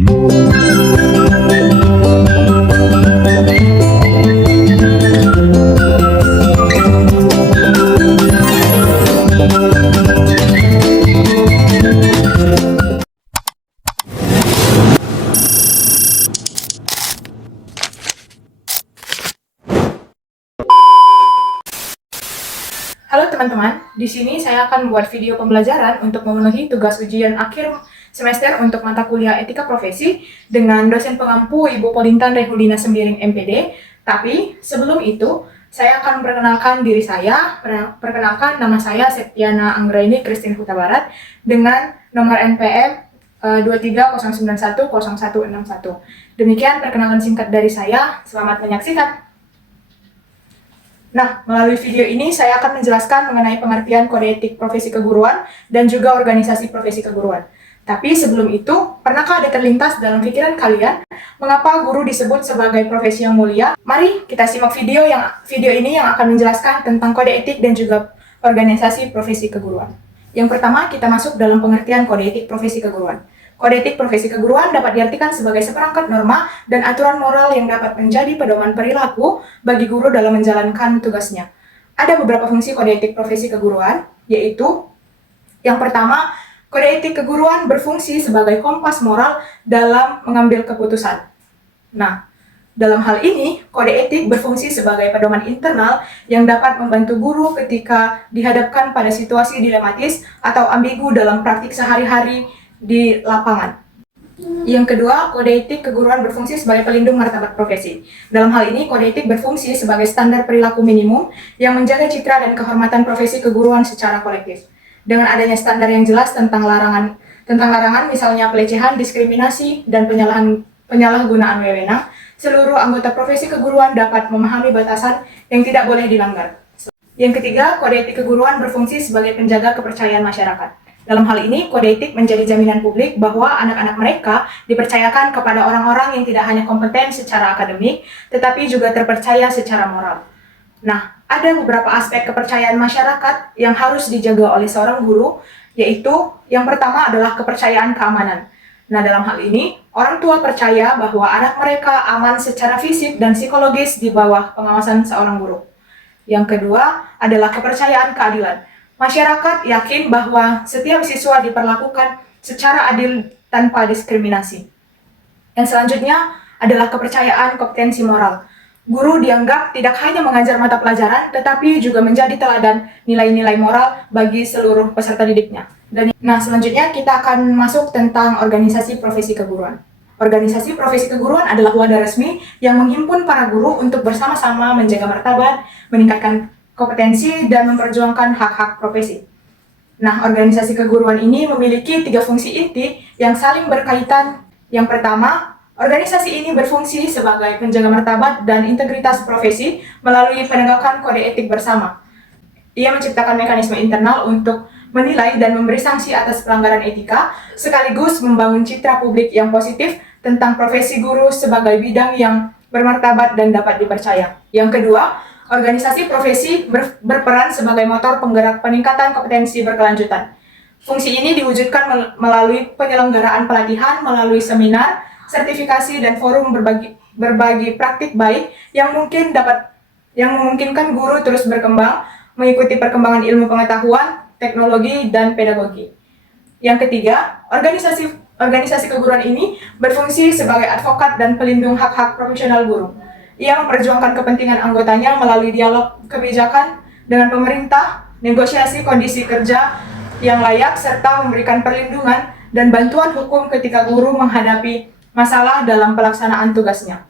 Halo teman-teman, di sini saya akan membuat video pembelajaran untuk memenuhi tugas ujian akhir semester untuk mata kuliah Etika Profesi dengan dosen pengampu Ibu Polintan Rehudina Sembiring MPD. Tapi sebelum itu, saya akan memperkenalkan diri saya. Perkenalkan, nama saya Septiana Anggraini Christine Huta Barat dengan nomor NPM 2309100161. Demikian perkenalan singkat dari saya. Selamat menyaksikan. Nah, melalui video ini saya akan menjelaskan mengenai pengertian kode etik profesi keguruan dan juga organisasi profesi keguruan. Tapi sebelum itu, pernahkah ada terlintas dalam pikiran kalian mengapa guru disebut sebagai profesi yang mulia? Mari kita simak video ini yang akan menjelaskan tentang kode etik dan juga organisasi profesi keguruan. Yang pertama, kita masuk dalam pengertian kode etik profesi keguruan. Kode etik profesi keguruan dapat diartikan sebagai seperangkat norma dan aturan moral yang dapat menjadi pedoman perilaku bagi guru dalam menjalankan tugasnya. Ada beberapa fungsi kode etik profesi keguruan, yaitu yang pertama, kode etik keguruan berfungsi sebagai kompas moral dalam mengambil keputusan. Nah, dalam hal ini, kode etik berfungsi sebagai pedoman internal yang dapat membantu guru ketika dihadapkan pada situasi dilematis atau ambigu dalam praktik sehari-hari di lapangan. Yang kedua, kode etik keguruan berfungsi sebagai pelindung martabat profesi. Dalam hal ini, kode etik berfungsi sebagai standar perilaku minimum yang menjaga citra dan kehormatan profesi keguruan secara kolektif. Dengan adanya standar yang jelas tentang larangan misalnya pelecehan, diskriminasi, dan penyalahgunaan wewenang, seluruh anggota profesi keguruan dapat memahami batasan yang tidak boleh dilanggar. Yang ketiga, kode etik keguruan berfungsi sebagai penjaga kepercayaan masyarakat. Dalam hal ini, kode etik menjadi jaminan publik bahwa anak-anak mereka dipercayakan kepada orang-orang yang tidak hanya kompeten secara akademik, tetapi juga terpercaya secara moral. Nah, ada beberapa aspek kepercayaan masyarakat yang harus dijaga oleh seorang guru, yaitu yang pertama adalah kepercayaan keamanan. Nah, dalam hal ini, orang tua percaya bahwa anak mereka aman secara fisik dan psikologis di bawah pengawasan seorang guru. Yang kedua adalah kepercayaan keadilan. Masyarakat yakin bahwa setiap siswa diperlakukan secara adil tanpa diskriminasi. Yang selanjutnya adalah kepercayaan kompetensi moral. Guru dianggap tidak hanya mengajar mata pelajaran, tetapi juga menjadi teladan nilai-nilai moral bagi seluruh peserta didiknya. Nah, selanjutnya kita akan masuk tentang organisasi profesi keguruan. Organisasi profesi keguruan adalah wadah resmi yang menghimpun para guru untuk bersama-sama menjaga martabat, meningkatkan kompetensi, dan memperjuangkan hak-hak profesi. Nah, organisasi keguruan ini memiliki 3 fungsi inti yang saling berkaitan. Yang pertama, organisasi ini berfungsi sebagai penjaga martabat dan integritas profesi melalui penegakan kode etik bersama. Ia menciptakan mekanisme internal untuk menilai dan memberi sanksi atas pelanggaran etika, sekaligus membangun citra publik yang positif tentang profesi guru sebagai bidang yang bermartabat dan dapat dipercaya. Yang kedua, organisasi profesi berperan sebagai motor penggerak peningkatan kompetensi berkelanjutan. Fungsi ini diwujudkan melalui penyelenggaraan pelatihan, melalui seminar, sertifikasi, dan forum berbagi praktik baik yang memungkinkan guru terus berkembang, mengikuti perkembangan ilmu pengetahuan, teknologi, dan pedagogi. Yang ketiga, organisasi keguruan ini berfungsi sebagai advokat dan pelindung hak-hak profesional guru. Ia memperjuangkan kepentingan anggotanya melalui dialog kebijakan dengan pemerintah, negosiasi kondisi kerja yang layak, serta memberikan perlindungan dan bantuan hukum ketika guru menghadapi masalah dalam pelaksanaan tugasnya.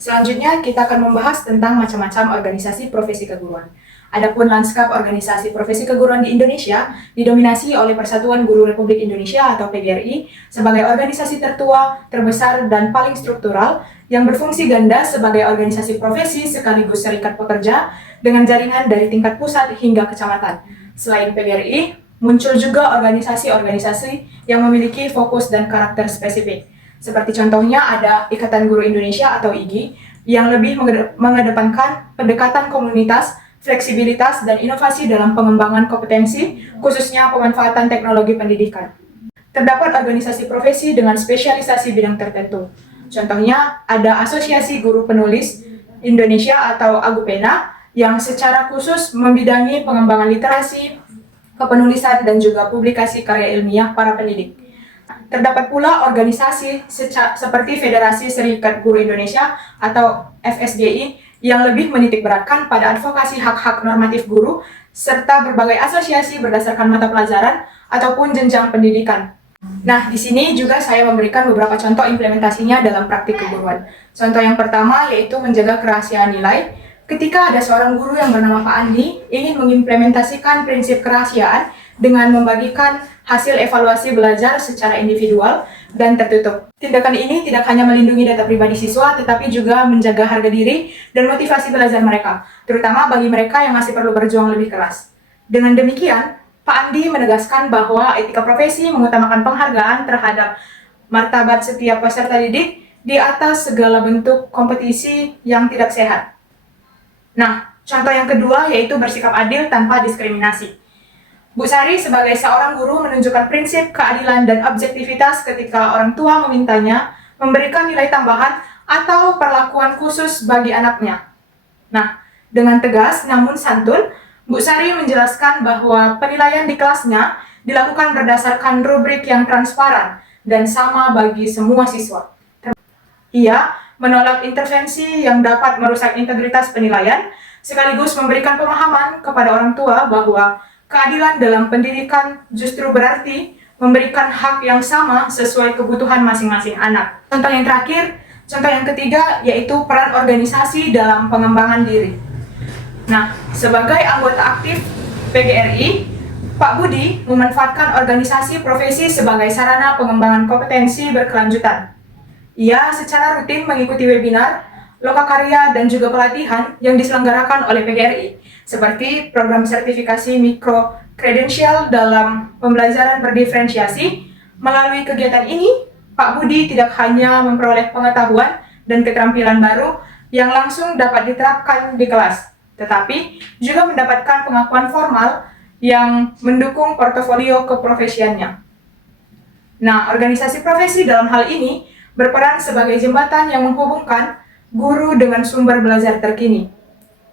Selanjutnya, kita akan membahas tentang macam-macam organisasi profesi keguruan. Adapun lanskap organisasi profesi keguruan di Indonesia didominasi oleh Persatuan Guru Republik Indonesia atau PGRI sebagai organisasi tertua, terbesar, dan paling struktural yang berfungsi ganda sebagai organisasi profesi sekaligus serikat pekerja dengan jaringan dari tingkat pusat hingga kecamatan. Selain PGRI, muncul juga organisasi-organisasi yang memiliki fokus dan karakter spesifik. Seperti contohnya ada Ikatan Guru Indonesia atau IGI yang lebih mengedepankan pendekatan komunitas, fleksibilitas, dan inovasi dalam pengembangan kompetensi, khususnya pemanfaatan teknologi pendidikan. terdapat organisasi profesi dengan spesialisasi bidang tertentu. Contohnya, ada Asosiasi Guru Penulis Indonesia atau AGUPENA yang secara khusus membidangi pengembangan literasi, kepenulisan, dan juga publikasi karya ilmiah para pendidik. Terdapat pula organisasi seperti Federasi Serikat Guru Indonesia atau FSGI yang lebih menitikberatkan pada advokasi hak-hak normatif guru serta berbagai asosiasi berdasarkan mata pelajaran ataupun jenjang pendidikan. Nah, di sini juga saya memberikan beberapa contoh implementasinya dalam praktik keguruan. Contoh yang pertama yaitu menjaga kerahasiaan nilai. Ketika ada seorang guru yang bernama Pak Andi ingin mengimplementasikan prinsip kerahasiaan dengan membagikan hasil evaluasi belajar secara individual dan tertutup. Tindakan ini tidak hanya melindungi data pribadi siswa, tetapi juga menjaga harga diri dan motivasi belajar mereka, terutama bagi mereka yang masih perlu berjuang lebih keras. Dengan demikian, Pak Andi menegaskan bahwa etika profesi mengutamakan penghargaan terhadap martabat setiap peserta didik di atas segala bentuk kompetisi yang tidak sehat. Nah, contoh yang kedua yaitu bersikap adil tanpa diskriminasi. Bu Sari sebagai seorang guru menunjukkan prinsip keadilan dan objektivitas ketika orang tua memintanya memberikan nilai tambahan atau perlakuan khusus bagi anaknya. Nah, dengan tegas namun santun, Bu Sari menjelaskan bahwa penilaian di kelasnya dilakukan berdasarkan rubrik yang transparan dan sama bagi semua siswa. Ia menolak intervensi yang dapat merusak integritas penilaian, sekaligus memberikan pemahaman kepada orang tua bahwa keadilan dalam pendidikan justru berarti memberikan hak yang sama sesuai kebutuhan masing-masing anak. Contoh yang terakhir, contoh yang ketiga yaitu peran organisasi dalam pengembangan diri. Nah, sebagai anggota aktif PGRI, Pak Budi memanfaatkan organisasi profesi sebagai sarana pengembangan kompetensi berkelanjutan. Ia secara rutin mengikuti webinar, lokakarya, dan juga pelatihan yang diselenggarakan oleh PGRI, seperti program sertifikasi mikro kredensial dalam pembelajaran berdiferensiasi. Melalui kegiatan ini, Pak Budi tidak hanya memperoleh pengetahuan dan keterampilan baru yang langsung dapat diterapkan di kelas, tetapi juga mendapatkan pengakuan formal yang mendukung portofolio keprofesiannya. Nah, organisasi profesi dalam hal ini berperan sebagai jembatan yang menghubungkan guru dengan sumber belajar terkini,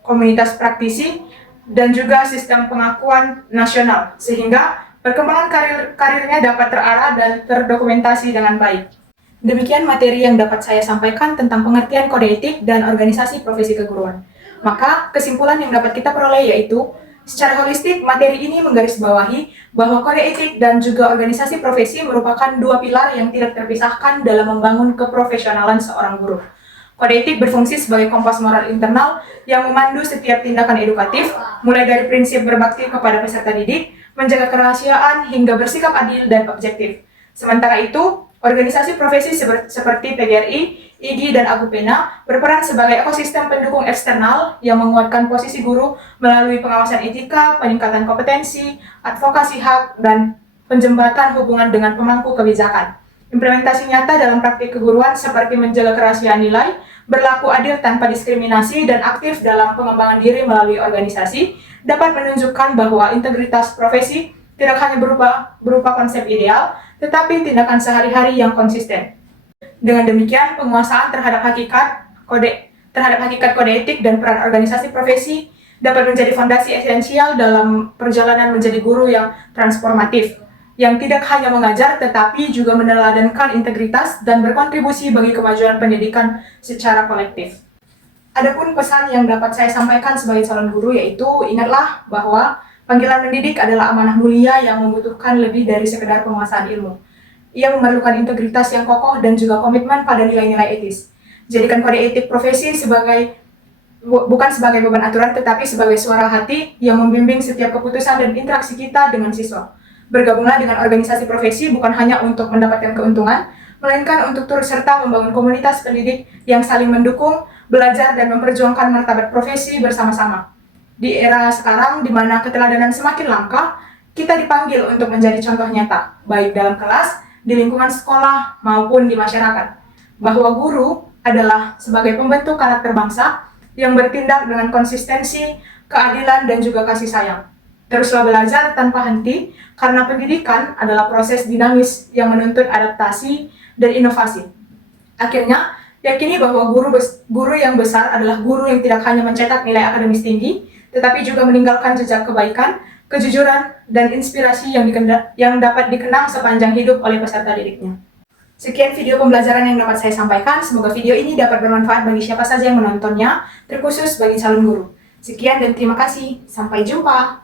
komunitas praktisi, dan juga sistem pengakuan nasional, sehingga perkembangan karirnya dapat terarah dan terdokumentasi dengan baik. Demikian materi yang dapat saya sampaikan tentang pengertian kode etik dan organisasi profesi keguruan. Maka kesimpulan yang dapat kita peroleh yaitu, secara holistik, materi ini menggarisbawahi bahwa kode etik dan juga organisasi profesi merupakan dua pilar yang tidak terpisahkan dalam membangun keprofesionalan seorang guru. Kode etik berfungsi sebagai kompas moral internal yang memandu setiap tindakan edukatif, mulai dari prinsip berbakti kepada peserta didik, menjaga kerahasiaan, hingga bersikap adil dan objektif. Sementara itu, organisasi profesi seperti PGRI, IGI, dan AGUPENA berperan sebagai ekosistem pendukung eksternal yang menguatkan posisi guru melalui pengawasan etika, peningkatan kompetensi, advokasi hak, dan penjembatan hubungan dengan pemangku kebijakan. Implementasi nyata dalam praktik keguruan seperti menjaga kerahasiaan nilai, berlaku adil tanpa diskriminasi, dan aktif dalam pengembangan diri melalui organisasi dapat menunjukkan bahwa integritas profesi tidak hanya berupa konsep ideal, tetapi tindakan sehari-hari yang konsisten. Dengan demikian, penguasaan terhadap hakikat kode etik dan peran organisasi profesi dapat menjadi fondasi esensial dalam perjalanan menjadi guru yang transformatif, yang tidak hanya mengajar tetapi juga meneladankan integritas dan berkontribusi bagi kemajuan pendidikan secara kolektif. Adapun pesan yang dapat saya sampaikan sebagai calon guru yaitu, ingatlah bahwa panggilan mendidik adalah amanah mulia yang membutuhkan lebih dari sekedar penguasaan ilmu. Ia memerlukan integritas yang kokoh dan juga komitmen pada nilai-nilai etis. Jadikan kode etik profesi bukan sebagai beban aturan, tetapi sebagai suara hati yang membimbing setiap keputusan dan interaksi kita dengan siswa. Bergabunglah dengan organisasi profesi bukan hanya untuk mendapatkan keuntungan, melainkan untuk turut serta membangun komunitas pendidik yang saling mendukung, belajar, dan memperjuangkan martabat profesi bersama-sama. Di era sekarang, di mana keteladanan semakin langka, kita dipanggil untuk menjadi contoh nyata, baik dalam kelas, di lingkungan sekolah, maupun di masyarakat. Bahwa guru adalah sebagai pembentuk karakter bangsa yang bertindak dengan konsistensi, keadilan, dan juga kasih sayang. Teruslah belajar tanpa henti, karena pendidikan adalah proses dinamis yang menuntut adaptasi dan inovasi. Akhirnya, yakini bahwa guru yang besar adalah guru yang tidak hanya mencetak nilai akademis tinggi, tetapi juga meninggalkan jejak kebaikan, kejujuran, dan inspirasi yang dapat dikenang sepanjang hidup oleh peserta didiknya. Sekian video pembelajaran yang dapat saya sampaikan. Semoga video ini dapat bermanfaat bagi siapa saja yang menontonnya, terkhusus bagi calon guru. Sekian dan terima kasih. Sampai jumpa.